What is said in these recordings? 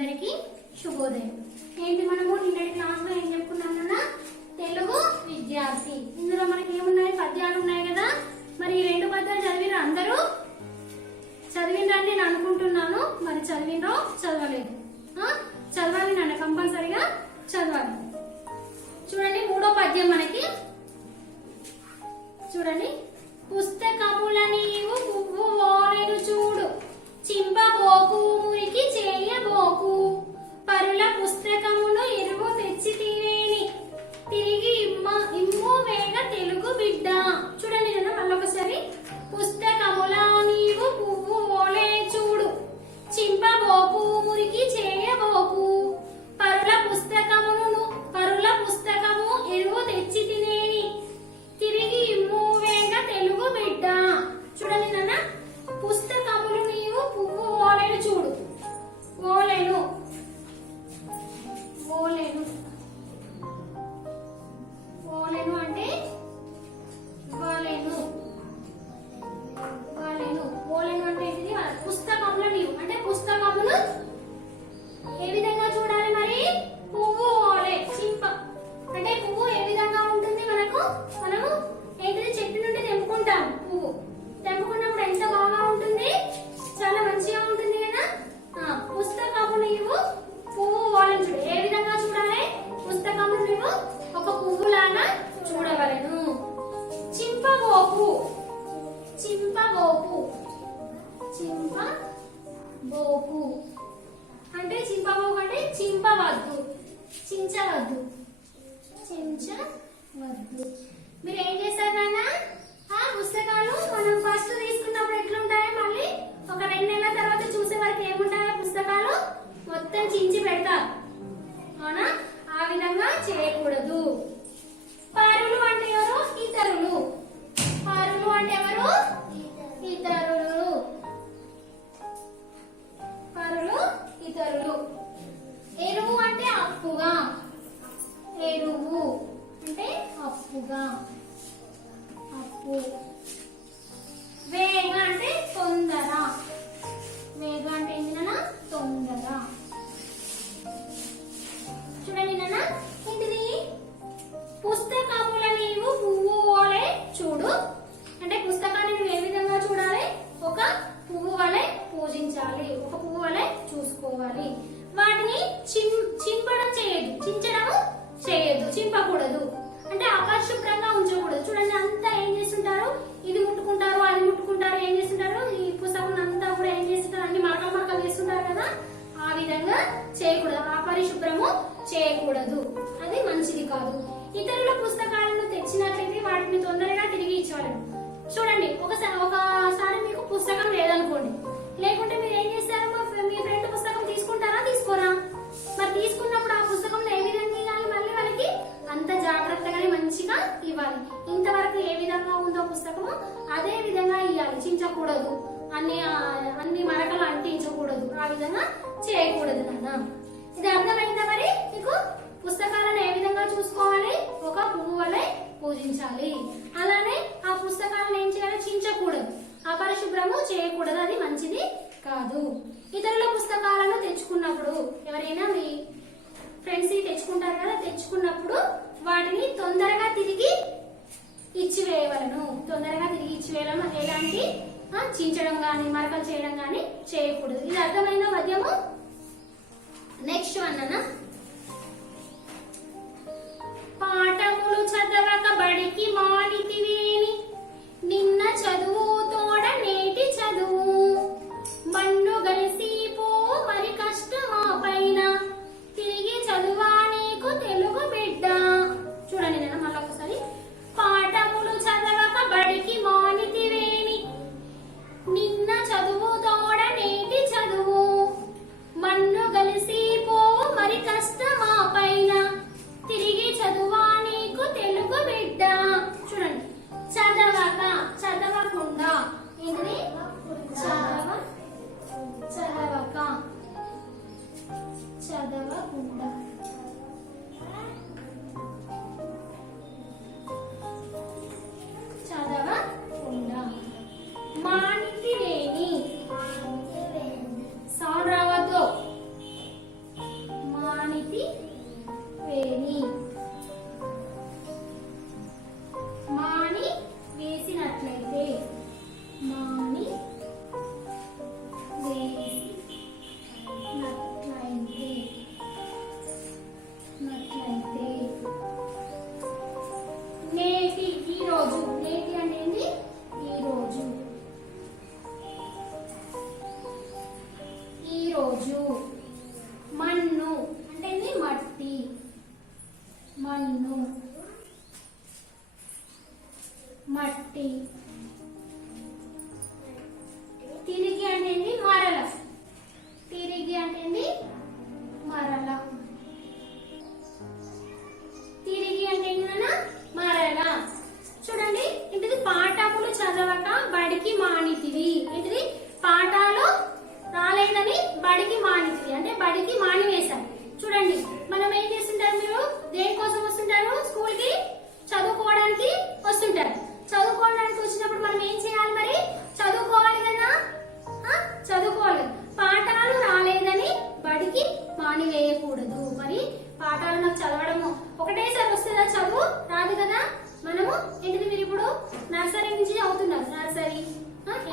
అందరికీ శుభోదయం. ఏంటి మనము నిన్నటి క్లాస్ లో ఏం చెప్పుకున్నామన్నా తెలుగు విద్యార్థి. ఇందులో మనకి ఏమున్నాయి, పద్యాలు ఉన్నాయి కదా. మరి ఈ రెండు పద్యాలు చదివిన అందరూ చదివినని నేను అనుకుంటున్నాను. మరి చదివినో చదవలేదు, చదవాలి నాన్న, కంపల్సరిగా చదవాలి. చూడండి మూడో పద్యం మనకి చూడండి. పుస్తకముల నీవు పువ్వు ఓలెను చూడు, చింపబోకు మురికి చేయబోకు, పరుల పుస్తకమును ఎరువు తెచ్చి తినేని, తిరిగి ఇమ్ము వేగ తెలుగు బిడ్డ. చూడండి నేను మళ్ళొకసారి. పుస్తకముల నీవు పువ్వు ఓలే చూడు, చింపబోకు మురికి చేయబోకు, పరుల పుస్తకము ఎరువు తెచ్చి తినేని, తిరిగి ఇమ్ము వేగ తెలుగు బిడ్డ. చూడండి నాన్న, పుస్తకములు నీవు పువ్వు ఓలెను చూడు. ఓలెను ఓలెను ఓలెను అంటే వాలెను. వాలెను ఓలెను అంటే ఏంటిది? పుస్తకములు నీవు అంటే పుస్తకములు ఏ విధంగా చూడాలి మరి? పువ్వు ఓలే చింప అంటే పువ్వు ఏ విధంగా ఉంటుంది? మనము ఏంటిది చెట్టు నుండి తెంపుకుంటాం. పువ్వు తెంపుకున్నప్పుడు ఎంత బాగా ఉంటుంది, చాలా మంచిగా ఉంటుంది కదా. పుస్తకము నీవు పువ్వు ఓలెను చూడు. ఏ విధంగా చూడాలి? పుస్తకము నీవు ఒక పువ్వులాగా చూడవలెను. చింపబోకు చింపబోకు చింపబోకు అంటే చింపబోకు అంటే చింపవద్దు, చించవద్దు, చించవద్దు. మీరు ఏం చేస్తారు నాన్న? పుస్తకాలు మనం ఫస్ట్ తీసుకున్నప్పుడు ఎట్లుంటాయో మళ్ళీ ఒక 2 నెలల తర్వాత చూసే వరకు ఏముంటాయో పుస్తకాలు మొత్తం చించి పెడతారు, అవునా? ఆ విధంగా చేయకూడదు. పరులు అంటే ఎవరు? ఇతరులు. పరులు అంటే ఎవరు? ఇతరులు. పరులు ఇతరులు. ఎరువు అంటే అప్పుగా. ఎరువు అంటే అప్పుగా, అప్పు. వేగ అంటే తొందర. వేగ అంటే ఏంటన్నా? తొందర. చూడండి నాన్న, ఏంటిది? పుస్తకముల నీవు పువ్వు ఓలే చూడు అంటే పుస్తకాన్ని నువ్వు ఏ విధంగా చూడాలి? ఒక పువ్వు వలె పూజించాలి, ఒక పువ్వు వలె చూసుకోవాలి. వాటిని చింపడం చేయదు, చించడము చేయదు, చింపకూడదు. అంటే అపరిశుభ్రంగా ఉంచకూడదు. చూడండి అంతా ఏం చేస్తుంటారు, ఇది ముట్టుకుంటారు, అది ముట్టుకుంటారు, ఏం చేస్తుంటారు, ఈ పుస్తకం అంతా కూడా ఏం చేస్తుంటారు, అన్ని మరకలు చేస్తుంటారు కదా. ఆ విధంగా చేయకూడదు, అపరిశుభ్రము చేయకూడదు. అది మంచిది కాదు. ఇతరుల పుస్తకాలను తెచ్చినట్లయితే వాటిని తొందరగా తిరిగి ఇచ్చేవాళ్ళు. చూడండి ఒకసారి మీకు పుస్తకం లేదనుకోండి, లేకుంటే మీరు ఏం చేస్తారు? మీ ఫ్రెండ్ పుస్తకం తీసుకుంటారా, తీసుకోరా? మరి తీసుకున్నప్పుడు ఆ పుస్తకం ఏ విధంగా ఇవ్వాలి? మళ్ళీ వాళ్ళకి అంత జాగ్రత్తగానే మంచిగా ఇవ్వాలి. ఇంతవరకు ఏ విధంగా ఉందో పుస్తకము అదే విధంగా ఇవ్వాలి, చించకూడదు, అన్ని మరకలు అంటించకూడదు, ఆ విధంగా చేయకూడదు నాన్న. ఇది అర్థమైందా? మరి మీకు పుస్తకాలను ఏ విధంగా చూసుకోవాలి? ఒక పువ్వు వలె పూజించాలి. అలానే ఆ పుస్తకాలను ఏం చేయాలి? చించకూడదు, అపరిశుభ్రము చేయకూడదు, అది మంచిది కాదు. ఇతరుల పుస్తకాలను తెచ్చుకున్నప్పుడు, ఎవరైనా మీ ఫ్రెండ్స్ తెచ్చుకుంటారు కదా, తెచ్చుకున్నప్పుడు వాటిని తొందరగా తిరిగి ఇచ్చివేయవలను. తొందరగా తిరిగి ఇచ్చివేయడం, ఎలాంటి చించడం గాని మరకలు చేయడం గాని చేయకూడదు. ఇది అర్థమైన పద్యము. నెక్స్ట్ అన్న, పాఠములు చదవక బడికి మానితివేని, నిన్న చదువు తోడ నేటి చదువు, మన్ను గలిసి పో మరి కష్టమా పైన, తిరిగి చదువా నీకు తెలుగు బిడ్డ. చూడండి నేను మళ్ళొకసారి. పాఠములు చదవక బడికి మానితివేని, నిన్న చదువు తోడ నేటి చదువు, బూజు. మన్ను అంటే ఏంది? మట్టి. మన్ను మట్టి. తిరిగి అంటే ఏంది? మరల. తిరిగి అంటే ఏంది? మరల. తిరిగి అంటే ఏంటన్నా? మరల. చూడండి, ఏంటిది? పాఠములు చదవక బడికి మానితివి. ఏంటిది? పాఠాలు రాలేదని బడికి మానితివి అంటే బడికి మానివేశారు. చూడండి, మనం ఏం చేస్తుంటారు? మీరు దేనికోసం వస్తుంటారు? స్కూల్ కి చదువుకోవడానికి వస్తుంటారు. చదువుకోవడానికి వచ్చినప్పుడు మనం ఏం చేయాలి? మరి చదువుకోవాలి కదా. చదువుకోవాలి. పాఠాలు రాలేదని బడికి మానివేయకూడదు. మరి పాఠాలు నాకు చదవడము ఒకటేసారి వస్తుందా? చదువు రాదు కదా. మనము ఏంటిది? మీరు ఇప్పుడు నర్సరీ నుంచి చదువుతున్నారు. Nursery,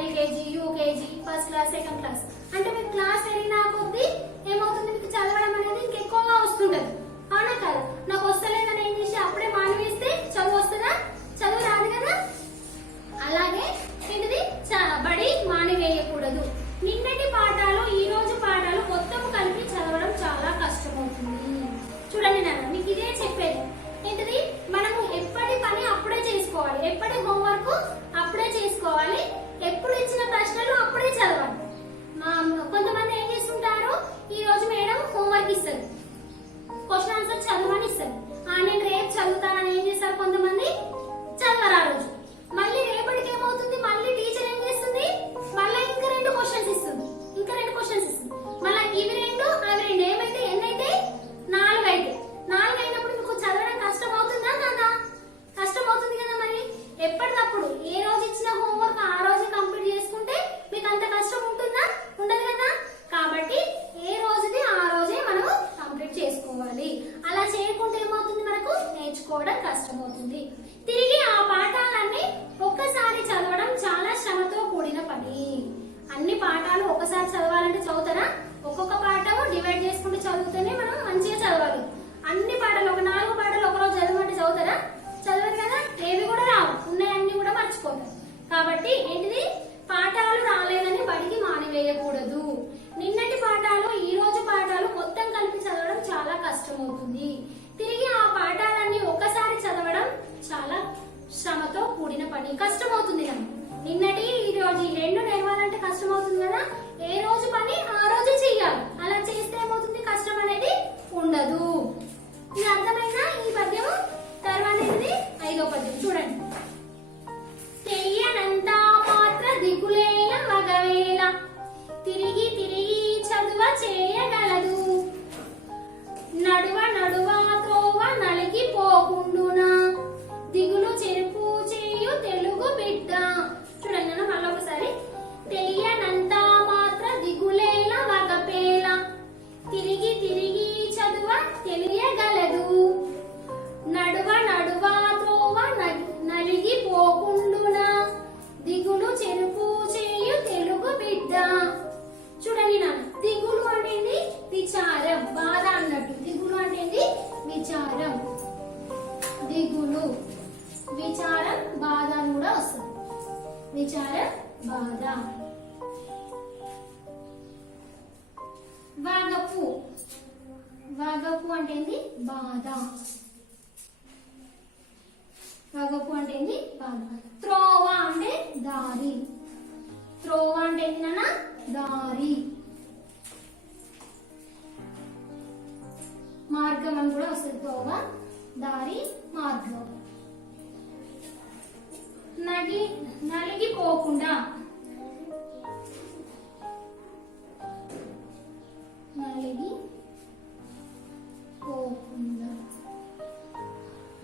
LKG, UKG, first class, second class అంటే మీకు క్లాస్ పెరిగిన కొద్దీ ఏమవుతుంది? మీకు చదవడం అనేది ఇంకెక్కువగా వస్తుంటది. అవునా కాదు? నాకు వస్తలేదని ఏం చేసి అప్పుడే మానివేస్తే చదువు వస్తుందా? చదువు రాదు కదా. అలాగే ఏంటిది? బడి మానివేయకూడదు. నిన్నటి పాఠాలు ఈ రోజు పాఠాలు మొత్తం కలిపి చదవడం చాలా కష్టమవుతుంది. చూడండి నాన్న, మీకు ఇదే చెప్పేది. ఏంటిది? మనము ఎప్పటి పని అప్పుడే చేసుకోవాలి. ఎప్పటి హోంవర్క్ అప్పుడే చేసుకోవాలి. ఎప్పుడు ఇచ్చిన ప్రశ్నలు అప్పుడే చదవాలి. కొంతమంది ఏం చేస్తుంటారు? ఈ రోజు మేడం హోంవర్క్ ఇస్తారు, క్వశ్చన్ ఆన్సర్ చదవని ఇస్తారు. నేను రేపు చదువుతానని ఏం చేస్తారు? కొంతమంది చదవరు ఆ రోజు. మళ్ళీ రేపటికి ఏమవుతుంది? మళ్ళీ టీచర్ ఏం చేస్తుంది? మళ్ళీ ఇంకా 2 క్వశ్చన్స్ ఇస్తుంది. మళ్ళీ ఇవి 2 అవి 2 ఏమైతే ఎన్నైతే 4 అయితే 4 అయినప్పుడు మీకు చదవడం కష్టం అవుతుందా కదా? కష్టం అవుతుంది కదా. మరి ఎప్పటికప్పుడు ఏ రోజు ఇచ్చిన హోంవర్క్ ఆ రోజే కంప్లీట్ చేసుకుంటే మీకు అంత కష్టం ఉంటుందా? ఉండదు కదా. కాబట్టి ఏ రోజుది ఆ రోజే మనం కంప్లీట్ చేసుకోవాలి. అలా చేయకుంటే ఏమవుతుంది? మనకు నేర్చుకోవడం కష్టం అవుతుంది. తిరిగి ఆ పాఠాలన్నీ ఒక్కసారి చదవడం చాలా శ్రమతో కూడిన పని. అన్ని పాఠాలు ఒకసారి చదవాలంటే చదువుతారా? ఒక్కొక్క పాఠం డివైడ్ చేసుకుంటూ చదివితేనే మనం మంచిగా చదవాలి. అన్ని పాఠాలు ఒక 4 పాఠాలు ఒక రోజు చదవమంటే చదువుతారా? చదవరు కదా. ఏవి కూడా రావు, ఉన్నాయన్నీ కూడా మర్చిపోతారు. కాబట్టి ఏంటిది? పాఠాలు రాలేదని బడికి మానివేయకూడదు. నిన్నటి పాఠాలు ఈ రోజు పాఠాలు మొత్తం కలిపి చదవడం చాలా కష్టమవుతుంది. తిరిగి ఆ పాఠాలన్నీ ఒక్కసారి చదవడం చాలా శ్రమతో కూడిన పని. కష్టమవుతుంది కదా. నిన్నటి ఈ రోజు ఈ 2 నేర్వాలంటే కష్టం అవుతుంది కదా. ఏ రోజు పని ఆ రోజే చెయ్యాలి. అలా చేస్తే ఏమవుతుంది? కష్టం అనేది ఉండదు. ఇది అర్థమైనా ఈ పద్యము? తర్వాత ఇది 5వ పద్యం చూడండి. తెలియనంత మాత్ర దిగులేల మగవేల తిరిగి తిరిగి చదువ చేయగలదు. నడువ నడువ త్రోవ నలిగిపోకుండునా దిగులు చెరుపు చేయు తెలుగు బిడ్డ. చూడండి నన్ను మళ్ళీ ఒకసారి. తెలియనంత మాత్ర దిగులేల మగపేల తిరిగి తిరిగి చదువ తెలియగలదు. నడువ నడువ త్రోవ నలిగిపోకుండునా దిగులు చెరుపు చేయు తెలుగు బిడ్డ. చూడండి నాన్న, దిగులు అంటే విచారం, బాధ అన్నట్టు. దిగులు అంటే విచారం. దిగులు, విచారం, బాధ అని కూడా వస్తుంది. విచారం, బాధ. వాగపు, వాగపు అంటే బాధ. వాగపు అంటే బాధ. త్రోవ అంటే దారి. త్రోవ అంటే నాన్న దారి. మార్గం అని కూడా వస్తుంది. త్రోవ, దారి, మార్గం. నలిగిపోకుండా, నలిగిపోకుండా,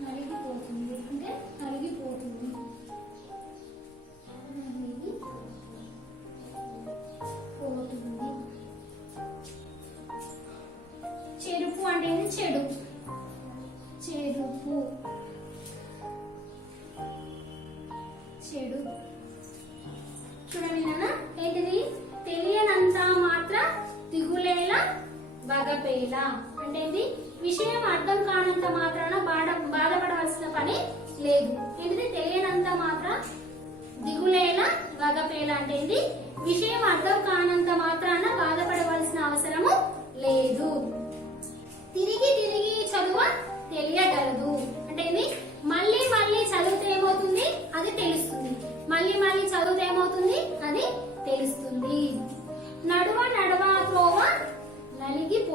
నలిగిపోతుంది అంటే నలిగిపోతుంది. నలిగిపోతుంది. చెరుపు అంటే చెడు. చెరుపు, చెడు. చూడండి నాన్న, ఏంటిది? తెలియనంత మాత్ర దిగులేల వగపేల అంటే ఏంటి? విషయం అర్థం కానంత మాత్రాన బాధపడవలసిన పని లేదు. ఏంటిది? తెలియనంత మాత్ర దిగులేల వగపేల అంటే ఏంటి? విషయం అర్థం కానంత మాత్రాన బాధపడవలసిన అవసరము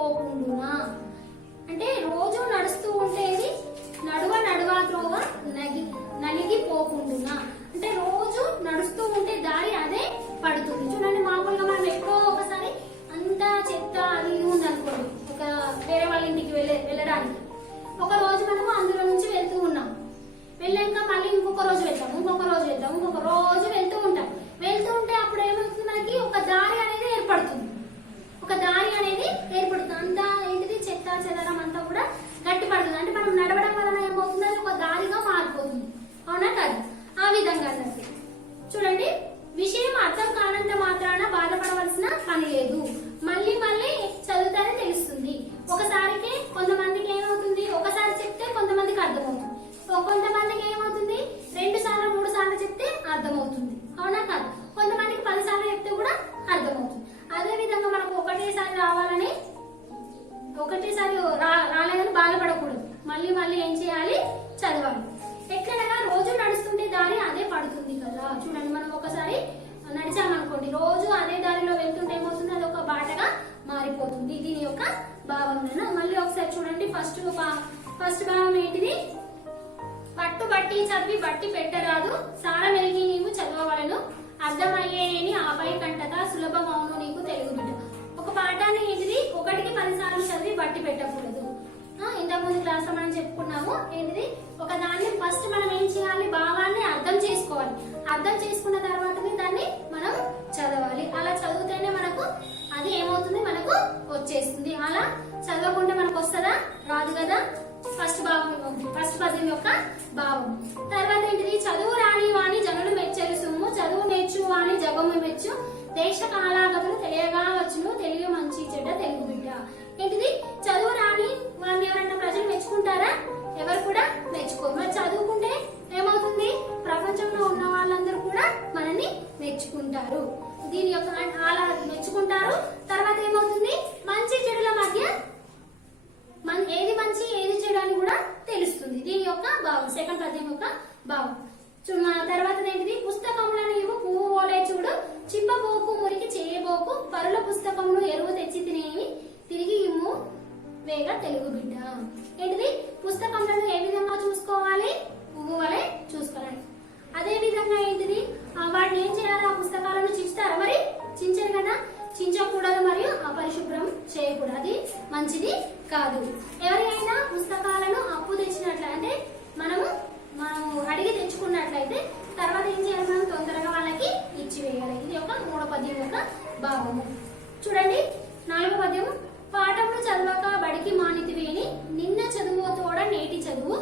పోకుండునా. అంటే రోజు నడుస్తూ ఉండేది నడువా త్రోవ నలిగిపోకుండునా. అంటే రోజు నడుస్తూ ఉంటే దారి అదే పడుతుంది. చూడండి, మామూలుగా మనం ఎప్పుడో ఒకసారి అంతా చెత్త అది ఇది ఉందనుకోండి, ఒక వేరే వాళ్ళ ఇంటికి వెళ్ళడానికి ఒక రోజు మనము అందులో నుంచి వెళ్తూ ఉన్నాం, వెళ్ళాక మళ్ళీ ఇంకొక రోజు వెళ్తాం, ఇంకొక రోజు వెళ్తూ ఉంటాం. వెళ్తూ ఉంటే అప్పుడు ఏమవుతుంది, మనకి ఒక దారి అనేది ఏర్పడుతుంది. అంతా ఏంటిది, చెత్త చెదరం అంతా కూడా గట్టి పడుతుంది. అంటే మనం నడవడం వలన ఏమవుతుంది, అది ఒక దారిగా మారిపోతుంది. అవునా కాదు? ఆ విధంగా అన్నది. చూడండి, విషయం అర్థం కానంత మాత్రాన బాధపడవలసిన పని లేదు. మళ్ళీ చదివితేనే తెలుస్తుంది. ఒకసారికి కొంతమందికి ఏమవుతుంది, ఒకసారి చెప్తే కొంతమందికి అర్థమవుతుంది, కొంతమందికి ఏమవుతుంది 2 సార్లు 3 సార్లు చెప్తే అర్థమవుతుంది. అవునా కాదు? కొంతమందికి 10 సార్లు చెప్తే కూడా అర్థమవుతుంది. అదే విధంగా మనకు ఒకటేసారి రాలేదని బాధపడకూడదు. మళ్ళీ ఏం చేయాలి, చదవాలి. ఎట్లనగా రోజు నడుస్తుంటే దారి అదే పడుతుంది కదా. చూడండి, మనం ఒకసారి నడిచామనుకోండి, రోజు అదే దారిలో వెళ్తుంటే ఏమవుతుంది, అది ఒక బాటగా మారిపోతుంది. దీని యొక్క భావం. మళ్ళీ ఒకసారి చూడండి, ఫస్ట్ భావం ఏంటిది, పట్టుబట్టి చదివి బట్టి పెట్టరాదు, సారమెరిగి నీవు చదవవలను, అర్థమయ్యేని ఆపై కంటక సులభమవును నీకు తెలుగు బిడ్డ. ఒక పాఠాన్ని ఏంటిది 1కి 10 సార్లు చదివి బట్టి పెట్టకూడదు. ఇంతకుముందు క్లాస్ లో మనం చెప్పుకున్నాము. ఏంటిది, ఒక దాన్ని ఫస్ట్ మనం ఏం చేయాలి, భావాన్ని అర్థం చేసుకోవాలి. అర్థం చేసుకున్న తర్వాతనే దాన్ని మనం చదవాలి. అలా చదివితేనే మనకు అది ఏమవుతుంది, మనకు వచ్చేస్తుంది. అలా చదవకుంటే మనకు వస్తుందా, రాదు కదా. ఫస్ట్ పద్యం యొక్క భావం. తర్వాత ఏంటిది, చదువు రాని వాణి జనులు మెచ్చరు సొమ్ము, చదువు నేర్చు వాణి జగము మెచ్చు, దేశ కాలాగతులు తెలియగా వచ్చును, తెలివి మంచి చెడ్డ తెలుగు బిడ్డ. ఏంటిది, చదువు రాని వాడిని ఎవరైనా ప్రజలు మెచ్చుకుంటారా? ఎవరు కూడా మెచ్చుకోరు. మరి చదువుకుంటే ఏమవుతుంది, ప్రపంచంలో ఉన్న వాళ్ళందరూ కూడా మనల్ని మెచ్చుకుంటారు. దీని యొక్క అలా మెచ్చుకుంటారు. తర్వాత ఏమవుతుంది, మంచి చెడుల మధ్య ఏది మంచి ఏది చెడు అని కూడా తెలుస్తుంది. దీని యొక్క భావం, సెకండ్ పద్యం యొక్క భావం. తర్వాత ఏంటిది, పుస్తకంలో నీవు పువ్వు ఓలే చూడు, చిప్పబోకు మురికి చేయబోకు, పరుల పుస్తకమును ఎరువు తెచ్చి తిరిగి ఇమ్ము వేగ తెలుగు బిడ్డ. ఏంటిది, పుస్తకంలో ఏ విధంగా చూసుకోవాలి, పువ్వు వలె చూసుకోవాలి. అదే విధంగా ఏంటిది, వాటిని ఏం చేయాలి, ఆ పుస్తకాలను చించుతారా? మరి చించరు కదా. చించకూడదు, మరియు అపరిశుభ్రం చేయకూడదు. అది మంచిది కాదు. ఎవరైనా పుస్తకాలను అప్పు తెచ్చినట్లయితే, అంటే మనము అడిగి తెచ్చుకున్నట్లయితే తర్వాత ఏం చేయాలి, మనం తొందరగా వాళ్ళకి ఇచ్చివేయాలి. ఇది ఒక 3వ పద్యం యొక్క భావము. చూడండి, 4వ పద్యం, పాఠములు చదవక బడికి మానితివేని, నిన్న చదువు తోడ నేటి చదువు,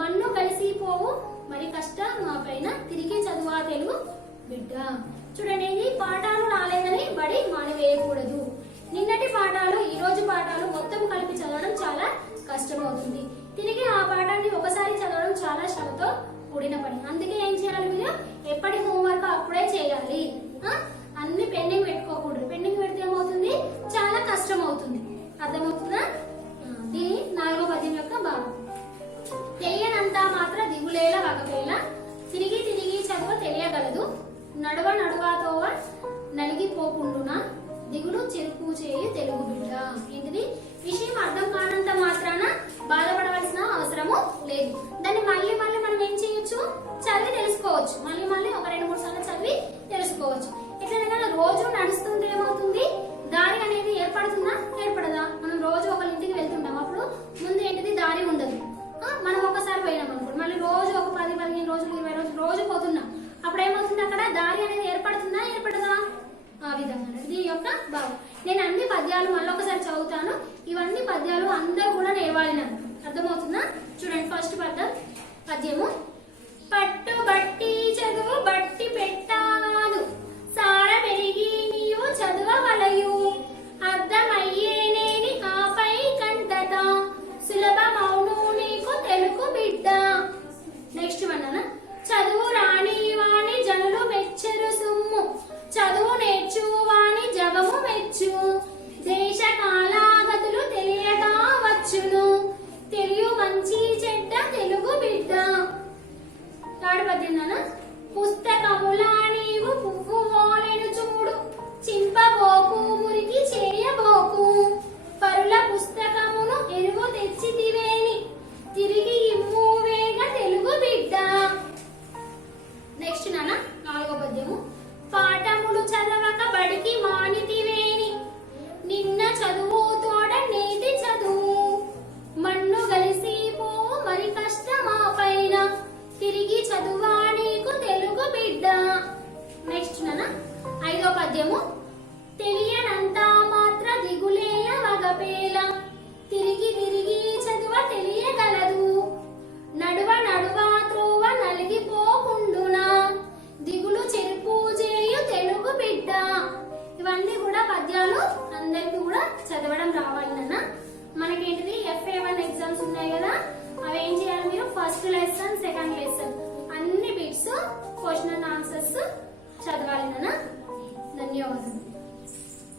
మన్ను కలిసిపోవు మరి కష్ట మా పైన, తిరిగి చదువా తెలుగు బిడ్డ. చూడండి, ఇది పాఠాలు రాలేదని బడి మానివేయకూడదు. నిన్నటి పాఠాలు ఈ రోజు పాఠాలు మొత్తం కలిపి చదవడం చాలా కష్టమవుతుంది. తిరిగి ఆ పాఠాన్ని ఒకసారి చదవడం చాలా శ్రమతో కూడిన పని. అందుకే ఏం చేయాలి, మీరు ఎప్పటి హోంవర్క్ అప్పుడే చేయాలి. అన్ని పెండింగ్ పెట్టుకోకూడదు. పెండింగ్ పెడితే ఏమవుతుంది, చాలా కష్టం అవుతుంది. అర్థమవుతుందా? దీని 4వ పద్యం యొక్క భావం. తెలియనంతా మాత్ర దిగులేల వగవేళ, తిరిగి చదువు తెలియగలదు, నడువాతోవ నలిగిపోకుండునా, దిగులు చెరుకు చేయి తెలుగు బిడ్డ. ఏంటిది, విషయం అర్థం కానంత మాత్రాన బాధపడవలసిన అవసరము లేదు. దాన్ని మళ్ళీ మనం ఏం చేయొచ్చు, చదివి తెలుసుకోవచ్చు. మళ్ళీ ఒక 2-3 సార్లు చదివి తెలుసుకోవచ్చు. ఎట్లనగా రోజు నడుస్తుంటే ఏమవుతుంది, దారి అనేది ఏర్పడుతుందా, ఏర్పడదా? మనం రోజు ఒకళ్ళ ఇంటికి వెళ్తుంటాం, అప్పుడు ముందు ఏంటిది, దారి ఉండదు. మనం ఒకసారి పోయినాం అనుకోండి, మళ్ళీ రోజు ఒక 10-15 రోజులు 20 రోజులు రోజు పోతున్నాం, అప్పుడు ఏమవుతుంది, అక్కడ దారి అనేది ఏర్పడుతుందా, ఏర్పడదా? ఆ విధంగా దీని యొక్క భావం. నేను అన్ని పద్యాలు మళ్ళీ ఒకసారి చదువుతాను. ఇవన్నీ పద్యాలు అందరూ కూడా నేర్వాలి. అర్థమవుతుందా? చూడండి, ఫస్ట్ పద్యము, పట్టుబట్టి చదువు బట్టి పెట్టాను, సారమెరిగి నీవు చదువవలయు, అర్థమయ్యేనేని ఆపై కంటత, సులభమౌను నీకు తెలుగు బిడ్డ. నెక్స్ట్ వన్, చదువు రాని వాణి జనులు మెచ్చరు సొమ్ము, చదువు నేర్చు వాణి జగము మెచ్చు, దేశ కాలాగతులు తెలియగా వచ్చును, తెలియు మంచి చెడ్డ తెలుగు బిడ్డ. థర్డ్ పద్యం, పుస్తకము తిరిగి చదువా నీకు తెలుగు బిడ్డ. నెక్స్ట్ నాన్న 5వ పద్యము. తెలియనంత మాత్ర దిగులేల వగపేల, తిరిగి తిరిగి చదువ తెలియగలదు, నడువ నడువ త్రోవ నలిగిపోకుండునా, దిగులు చెరుపు చేయు తెలుగు బిడ్డ. ఇవన్నీ కూడా పద్యాలు అందరికి కూడా చదవడం రావాలి నాన్న. మనకేంటిది FA1 ఎగ్జామ్స్ ఉన్నాయి కదా, అవి ఏం చేయాలి మీరు ఫస్ట్ లెసన్ సెకండ్ లెసన్ అన్ని బిట్స్ క్వశ్చన్ అండ్ ఆన్సర్స్ చదవాలి నాన్న. ధన్యవాదాలు.